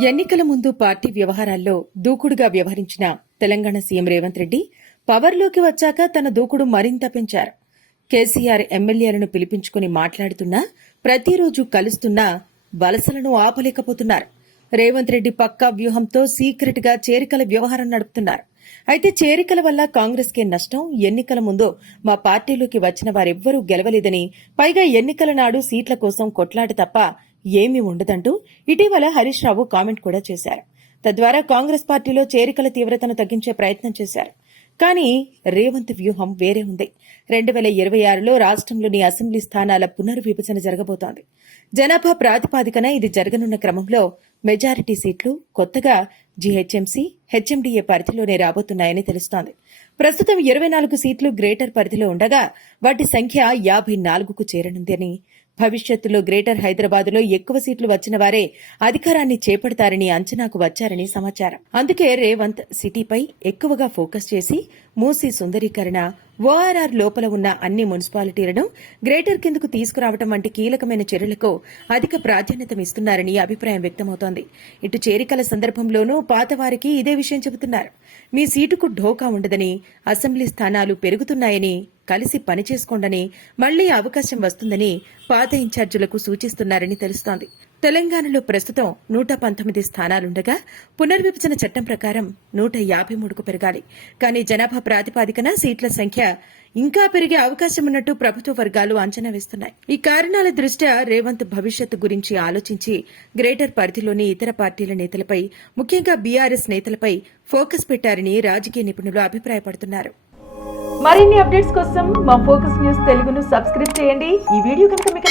ఎన్నికల ముందు పార్టీ వ్యవహారాల్లో దూకుడుగా వ్యవహరించిన తెలంగాణ సీఎం రేవంత్ రెడ్డి పవర్లోకి వచ్చాక తన దూకుడు మరింత పెంచారు. కేసీఆర్ ఎమ్మెల్యేలను పిలిపించుకుని మాట్లాడుతున్నా ప్రతిరోజు కలుస్తున్నా వలసలను ఆపలేకపోతున్నారు. రేవంత్ రెడ్డి పక్కా వ్యూహంతో సీక్రెట్గా చేరికల వ్యవహారం నడుపుతున్నారు. అయితే చేరికల వల్ల కాంగ్రెస్ కే నష్టం ఎన్నికల ముందు మా పార్టీలోకి వచ్చిన వారెవ్వరూ గెలవలేదని పైగా ఎన్నికల నాడు సీట్ల కోసం కొట్లాట తప్ప ఏమీ ఉండదంటూ ఇటీవల హరీష్ రావు కామెంట్ కూడా చేశారు. తద్వారా కాంగ్రెస్ పార్టీలో చేరికల తీవ్రతను తగ్గించే ప్రయత్నం చేశారు. కానీ రేవంత్ వ్యూహం వేరే ఉంది. రెండు వేల ఇరవై ఆరులో రాష్ట్రంలోని అసెంబ్లీ స్థానాల పునర్విభజన జరగబోతోంది. జనాభా ప్రాతిపాదికన ఇది జరగనున్న క్రమంలో మెజారిటీ సీట్లు కొత్తగా జీహెచ్ఎంసీ హెచ్ఎండీఏ పరిధిలోనే రాబోతున్నాయని తెలుస్తోంది. ప్రస్తుతం ఇరవై నాలుగు సీట్లు గ్రేటర్ పరిధిలో ఉండగా వాటి సంఖ్య యాభై నాలుగుకు చేరనుందని. భవిష్యత్తులో గ్రేటర్ హైదరాబాద్లో ఎక్కువ సీట్లు వచ్చిన వారే అధికారాన్ని చేపడతారని అంచనాకు వచ్చారని సమాచారం. అందుకే రేవంత్ సిటీపై ఎక్కువగా ఫోకస్ చేసి మూసీ సుందరీకరణ ఓఆర్ఆర్ లోపల ఉన్న అన్ని మున్సిపాలిటీలను గ్రేటర్ కిందకు తీసుకురావడం వంటి కీలకమైన చర్యలకు అధిక ప్రాధాన్యతమిస్తున్నారని అభిప్రాయం వ్యక్తమవుతోంది. ఇటు చేరికల సందర్భంలోనూ పాతవారికి ఇదే విషయం చెబుతున్నారు. మీ సీటుకు ఢోకా ఉండదని అసెంబ్లీ స్థానాలు పెరుగుతున్నాయని కలిసి పనిచేసుకోండని మళ్ళీ అవకాశం వస్తుందని పాత ఇన్ఛార్జీలకు సూచిస్తున్నారని తెలుస్తోంది. తెలంగాణలో ప్రస్తుతం నూట పంతొమ్మిది స్థానాలుండగా పునర్విభజన చట్టం ప్రకారం నూట యాభై మూడుకు పెరగాలి. కానీ జనాభా ప్రాతిపాదికన సీట్ల సంఖ్య ఇంకా పెరిగే అవకాశం ఉన్నట్టు ప్రభుత్వ వర్గాలు అంచనా వేస్తున్నాయి. ఈ కారణాల దృష్ట్యా రేవంత్ భవిష్యత్తు గురించి ఆలోచించి గ్రేటర్ పరిధిలోని ఇతర పార్టీల నేతలపై ముఖ్యంగా బీఆర్ఎస్ నేతలపై ఫోకస్ పెట్టారని రాజకీయ నిపుణులు అభిప్రాయపడుతున్నారు. మరిన్ని అప్డేట్స్ కోసం మా ఫోకస్ న్యూస్ తెలుగును సబ్స్క్రైబ్ చేయండి. ఈ వీడియో కనుక మీకు